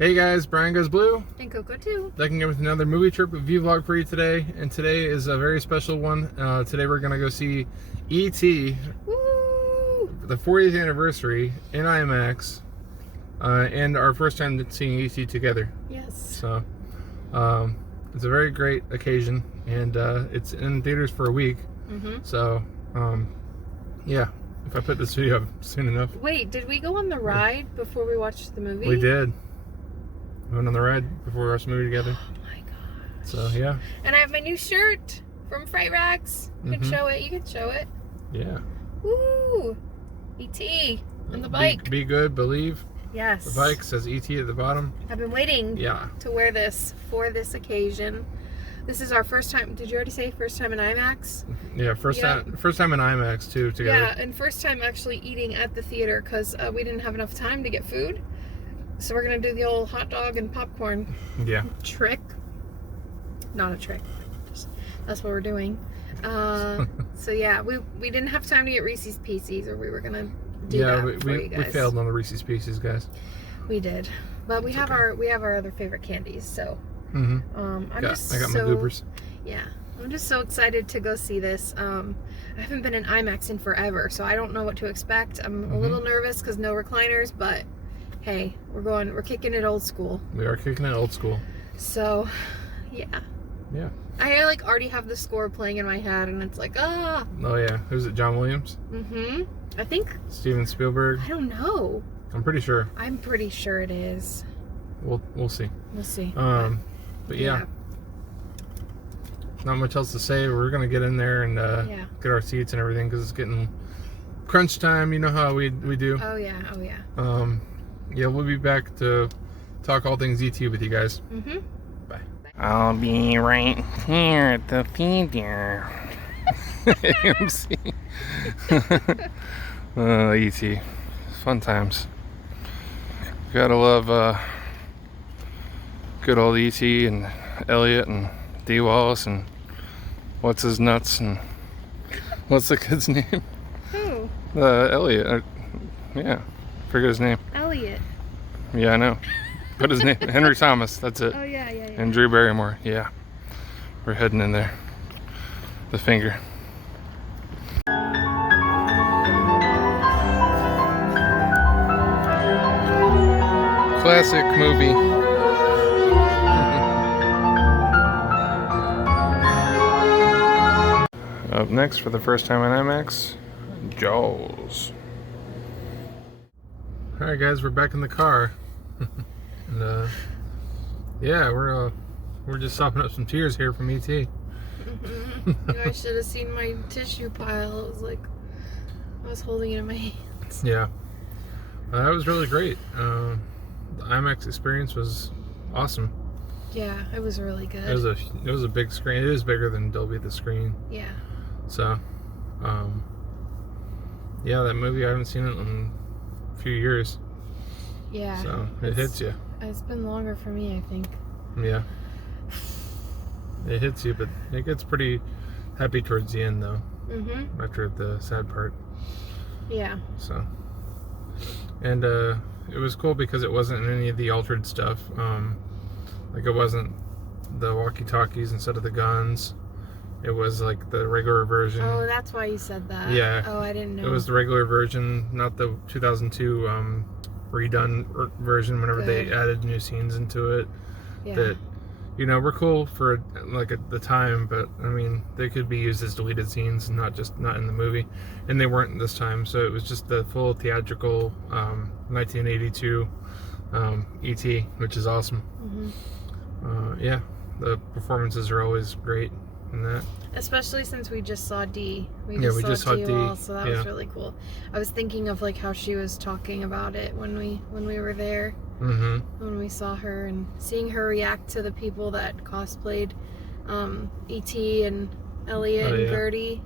Hey guys, Brian Goes Blue. And Coco too. Back again with another movie trip review vlog for you today. And today is a very special one. Today we're going to go see E.T. Woo! The 40th anniversary in Imax. And our first time seeing E.T. together. Yes. So, it's a very great occasion. And it's in theaters for a week. So, yeah. If I put this video up soon enough. Wait, did we go on the ride before we watched the movie? We did. We went on the ride before we watched the movie together. Oh my gosh. So, yeah. And I have my new shirt from Fright Racks. You can show it. You can show it. Yeah. Woo! E.T. on the bike. Be good, believe. Yes. The bike says E.T. at the bottom. I've been waiting to wear this for this occasion. This is our first time. Did you already say first time in IMAX? Yeah, first time in IMAX too together. Yeah, and first time actually eating at the theater because we didn't have enough time to get food. So we're gonna do the old hot dog and popcorn trick. Not a trick. That's what we're doing. So yeah, we didn't have time to get Reese's Pieces, or we were gonna do that for you guys. We failed on the Reese's Pieces, guys. We did, but we have our other favorite candies. So I got my goobers. Yeah, I'm just so excited to go see this. I haven't been in IMAX in forever, so I don't know what to expect. I'm a little nervous because no recliners, but hey, we're kicking it old school. We are kicking it old school. So, yeah. Yeah. I already have the score playing in my head, and it's like, ah. Oh yeah, who's it? John Williams? I think. Steven Spielberg? I don't know. I'm pretty sure. I'm pretty sure it is. We'll see. We'll see. But yeah. Not much else to say. We're gonna get in there and get our seats and everything because it's getting crunch time. You know how we do. Oh yeah. Yeah, we'll be back to talk all things ET with you guys. Bye. I'll be right here at the theater. AMC. ET. Fun times. Gotta love good old ET and Elliot and D. Wallace and what's his nuts and what's the kid's name? Who? Elliot. Yeah, forget his name. Elliot. Yeah, I know. But his name, Henry Thomas. That's it. Oh yeah. And Drew Barrymore. Yeah, we're heading in there. The finger. Classic movie. Up next for the first time in IMAX, Jaws. Alright guys, we're back in the car. And yeah, we're just sopping up some tears here from ET. You guys should have seen my tissue pile. It was like I was holding it in my hands. Yeah. That was really great. The IMAX experience was awesome. Yeah, it was really good. It was a big screen. It is bigger than Dolby at the screen. Yeah. So, yeah, that movie, I haven't seen it in a few years. Yeah. So, it hits you. It's been longer for me, I think. Yeah. It hits you, but it gets pretty happy towards the end, though. After the sad part. Yeah. So, and it was cool because it wasn't any of the altered stuff. Like, it wasn't the walkie-talkies instead of the guns. It was like the regular version. Oh, that's why you said that. Yeah. Oh, I didn't know. It was the regular version, not the 2002 redone version whenever they added new scenes into it. Yeah. That, you know, were cool for, like, at the time, but, I mean, they could be used as deleted scenes and not in the movie. And they weren't this time, so it was just the full theatrical 1982 E.T., which is awesome. Yeah, the performances are always great in that. Especially since we just saw D. We just saw D. So that was really cool. I was thinking of like how she was talking about it when we were there. When we saw her and seeing her react to the people that cosplayed E.T. and Elliot and Gertie.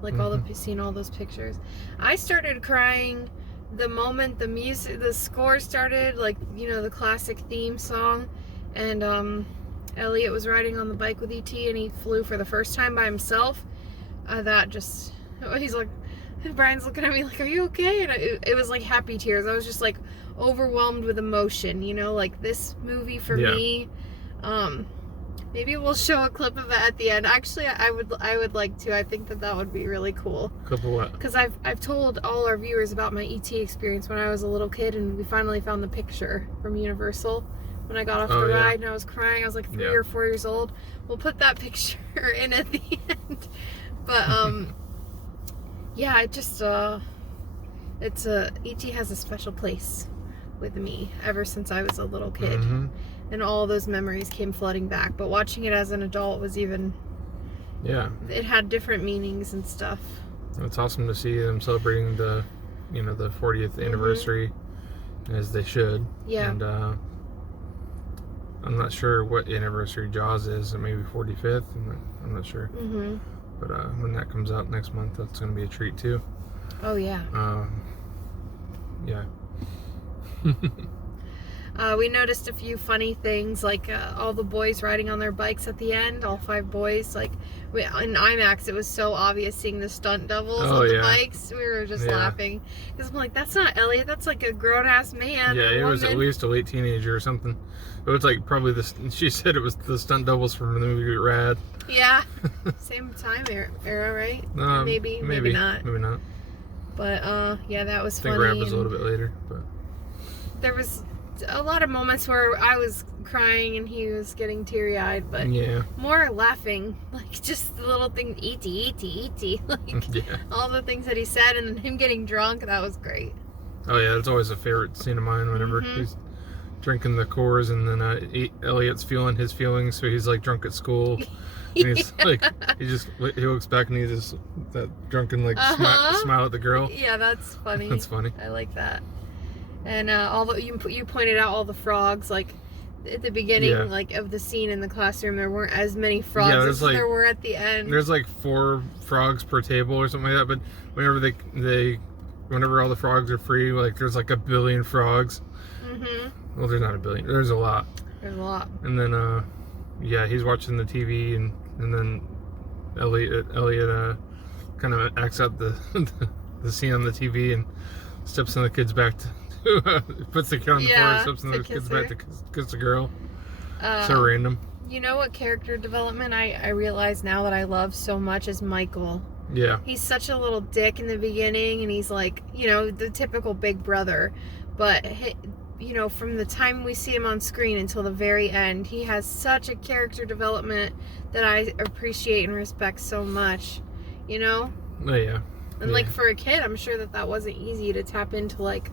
Like seeing all those pictures. I started crying the moment the score started, like, you know, the classic theme song. And Elliot was riding on the bike with E.T. and he flew for the first time by himself. He's like, And Brian's looking at me like, are you okay? And it was like happy tears. I was just like, overwhelmed with emotion, you know, like this movie for me. Maybe we'll show a clip of it at the end. Actually, I would like to. I think that would be really cool. Clip of what? Because I've told all our viewers about my ET experience when I was a little kid, and we finally found the picture from Universal when I got off the ride and I was crying. I was like 3 or 4 years old. We'll put that picture in at the end. But yeah, I just ET has a special place with me ever since I was a little kid. And all those memories came flooding back. But watching it as an adult was even... it had different meanings and stuff. It's awesome to see them celebrating the, you know, the 40th anniversary as they should. And I'm not sure what anniversary Jaws is. Maybe 45th. I'm not sure. But when that comes out next month, that's going to be a treat too. Oh yeah. Yeah. We noticed a few funny things, like all the boys riding on their bikes at the end, all 5 boys. Like in Imax, it was so obvious seeing the stunt doubles on the bikes. We were just laughing because I'm like, that's not Elliot. That's like a grown-ass man. Yeah, it was at least a late teenager or something. It was like probably she said it was the stunt doubles from the movie Rad. Yeah, same time era, right? Maybe not. Maybe not. But yeah, that was funny. I think Rad was a little bit later, but there was a lot of moments where I was crying and he was getting teary-eyed, but more laughing, like just the little thing, E.T., like all the things that he said, and then him getting drunk. That was great. Oh yeah, it's always a favorite scene of mine whenever he's drinking the Coors, and then Elliot's feeling his feelings, so he's like drunk at school. And he's like, he looks back and he just that drunken like smile at the girl. Yeah, that's funny. That's funny. I like that. And although you pointed out all the frogs, like at the beginning, like of the scene in the classroom, there weren't as many frogs as there were at the end. There's like 4 frogs per table or something like that. But whenever all the frogs are free, like there's like 1 billion frogs. Well, there's not 1 billion. There's a lot. There's a lot. And then he's watching the TV, and then Elliot kind of acts out the scene on the TV and steps on the kid's back to puts the kid on the floor and steps on the kid's back to kiss the girl. So random. You know what character development I realize now that I love so much is Michael. Yeah. He's such a little dick in the beginning, and he's like, you know, the typical big brother. But, you know, from the time we see him on screen until the very end, he has such a character development that I appreciate and respect so much, you know? Oh, yeah. And, like, for a kid, I'm sure that wasn't easy to tap into, like,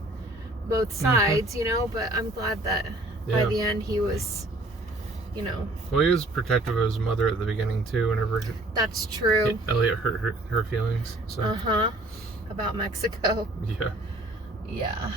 both sides, you know? But I'm glad that by the end he was, you know... Well, he was protective of his mother at the beginning, too, whenever... That's true. Elliot hurt her feelings, so... About Mexico. Yeah. Yeah.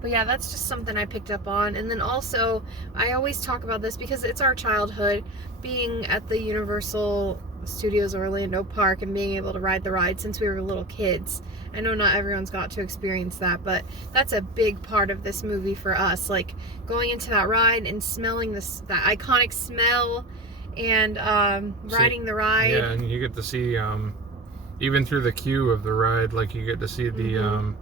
But yeah, that's just something I picked up on. And then also, I always talk about this because it's our childhood, being at the Universal Studios Orlando Park and being able to ride the ride since we were little kids. I know not everyone's got to experience that, but that's a big part of this movie for us. Like, going into that ride and smelling that iconic smell and riding the ride. Yeah, and you get to see, even through the queue of the ride, like, you get to see the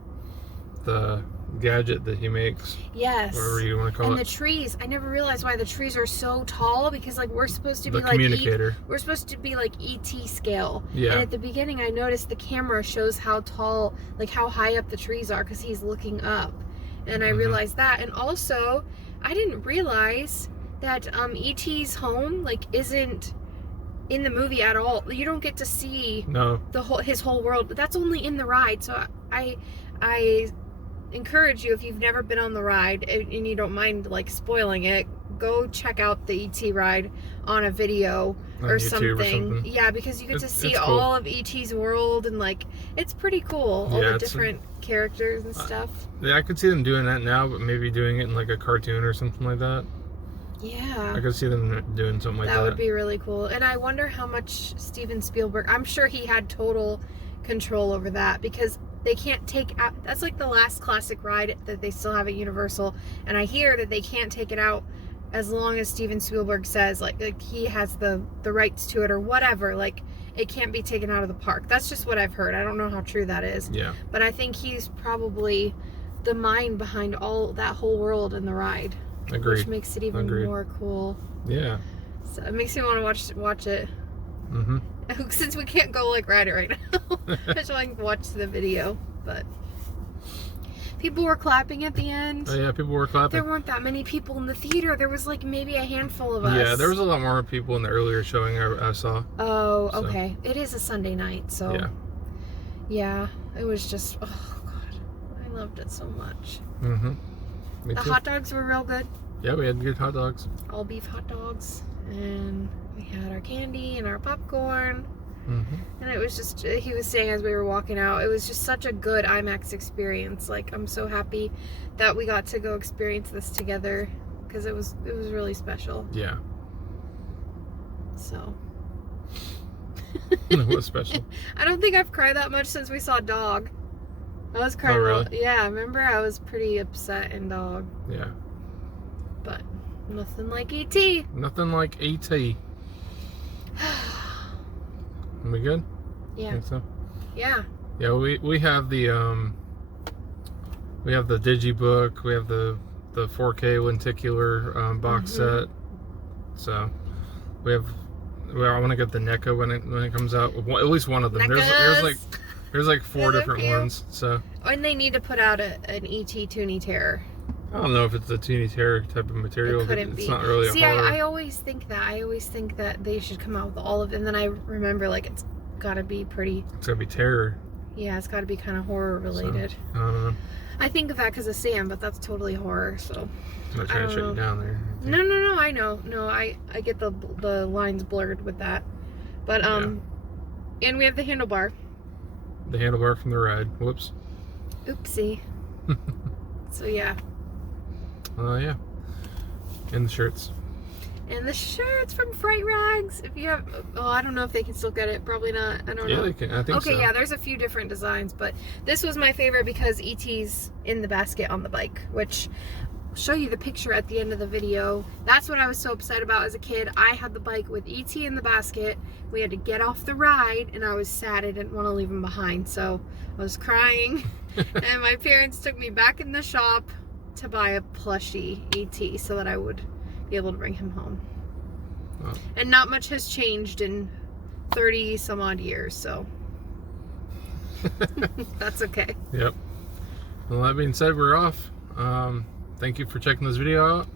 gadget that he makes. Yes. Whatever you want to call it. And the trees. I never realized why the trees are so tall, because like we're supposed to be the communicator. We're supposed to be like ET scale. Yeah. And at the beginning I noticed the camera shows how tall, like how high up the trees are, because he's looking up. And I realized that. And also, I didn't realize that ET's home like isn't in the movie at all. You don't get to see his whole world. But that's only in the ride. So I encourage you, if you've never been on the ride and you don't mind like spoiling it, go check out the ET ride on a video or something. Yeah, because you get to see all of ET's world, and like it's pretty cool. All the different characters and stuff. Yeah, I could see them doing that now, but maybe doing it in like a cartoon or something like that. Yeah, I could see them doing something like that. That would be really cool. And I wonder how much Steven Spielberg, I'm sure he had total control over that, because they can't take out, that's like the last classic ride that they still have at Universal, and I hear that they can't take it out as long as Steven Spielberg says like he has the rights to it or whatever. Like, it can't be taken out of the park. That's just what I've heard. I don't know how true that is. Yeah. But I think he's probably the mind behind all that whole world and the ride. Agreed. Which makes it even more cool. Yeah. So it makes me want to watch it. Mm-hmm. Since we can't go like ride it right now, I just want to watch the video. But people were clapping at the end. Oh yeah, people were clapping. There weren't that many people in the theater. There was like maybe a handful of us. Yeah, there was a lot more people in the earlier showing I saw. Oh, okay. It is a Sunday night, so yeah. Yeah, it was just, oh god, I loved it so much. Mm-hmm. Me the too. hot dogs were real good. Yeah, we had good hot dogs. All beef hot dogs, and we had our candy and our popcorn. Mm-hmm. And it was just, he was saying as we were walking out, it was just such a good IMAX experience. Like, I'm so happy that we got to go experience this together, because it was really special. Yeah. So. It was special. I don't think I've cried that much since we saw Dog. I was crying. Oh, really? Yeah, remember I was pretty upset in Dog. Yeah. But nothing like E.T. Nothing like E.T. Are we good? Yeah. Think so? Yeah. Yeah, we have the digibook, we have the 4K lenticular box set. So we have. Well, I want to get the NECA when it comes out. At least one of them. There's like 4 different ones. So. And they need to put out an E.T. Toonie Terror. I don't know if it's a Toonie Terror type of material. It couldn't it's be. not really See, a horror. I always think that. I always think that they should come out with all of them. And then I remember, like, it's got to be pretty. It's gotta be terror. Yeah, it's got to be kind of horror related. So, I don't know. I think of that because of Sam, but that's totally horror. So. I'm not trying to shut you down there. No, I know. No, I get the lines blurred with that. But, and we have the handlebar. The handlebar from the ride. Whoops. Oopsie. So, yeah. Yeah. And the shirts. And the shirts from Fright Rags. If you have, I don't know if they can still get it. Probably not. I don't know. Yeah, they can. I think so. Okay, yeah, there's a few different designs, but this was my favorite because E.T.'s in the basket on the bike, which I'll show you the picture at the end of the video. That's what I was so upset about as a kid. I had the bike with E.T. in the basket. We had to get off the ride, and I was sad. I didn't want to leave him behind, so I was crying. And my parents took me back in the shop to buy a plushie E.T. so that I would be able to bring him home. Oh. And not much has changed in 30 some odd years, so that's okay. Yep. Well, that being said, we're off. Thank you for checking this video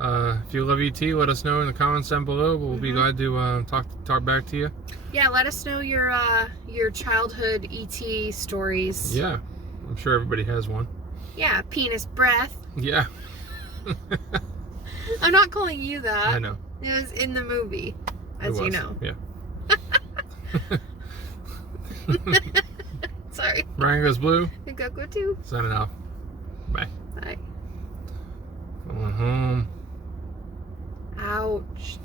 out. If you love E.T., let us know in the comments down below. We'll be glad to talk back to you. Yeah, let us know your childhood E.T. stories. Yeah, I'm sure everybody has one. Yeah, penis breath. Yeah. I'm not calling you that. I know. It was in the movie, as you know. Yeah. Sorry. Brian Goes Blue. And Coco too. Signing off. Bye. Bye. Going home. Ouch.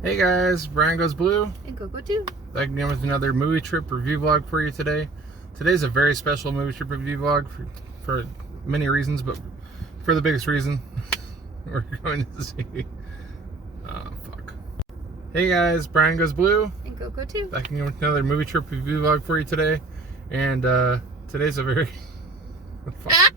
Hey guys, Brian Goes Blue. And Coco too. Back again with another movie trip review vlog for you today. Today's a very special movie trip review vlog for many reasons, but for the biggest reason, we're going to see. Oh, fuck. Hey guys, Brian Goes Blue. And Coco too. Back again with another movie trip review vlog for you today. And today's a very... Fuck.